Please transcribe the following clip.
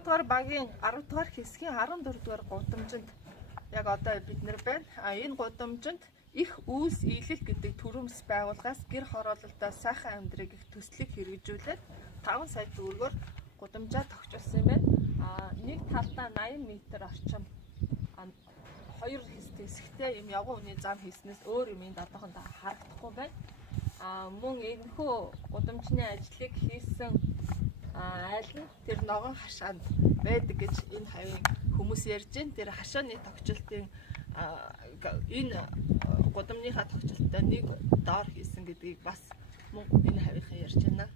15 дугаар багийн 10 дугаар хэсгийн 14 дугаар гудамжинд яг одоо бид нэр байна. Энэ гудамжинд их үйлс ийлэл гэдэг төрөмс байгууллагаас гэр хороололтоо сайхан амьдрыг их төслийг хэрэгжүүлээд 5 сая төгрөгөөр гудамжаа тогтчулсан юм байна. Нэг талдаа 80 м орчим хоёр хэсэгтэй юм явган үний зам хийснээс өөр юм энд одоохондоо харагдахгүй байна. Мөн энэхүү гудамжны ажлыг хийсэн айл нь тэр ногоон хашаанд байдаг гэж энэ хавийн хүмүүс ярьж байна. Тэр хашааны тогтчлтын энэ гудамжныхаа тогтчлттой нэг доор хийсэн гэдгийг бас мөн энэ хавийнхан ярьж байна.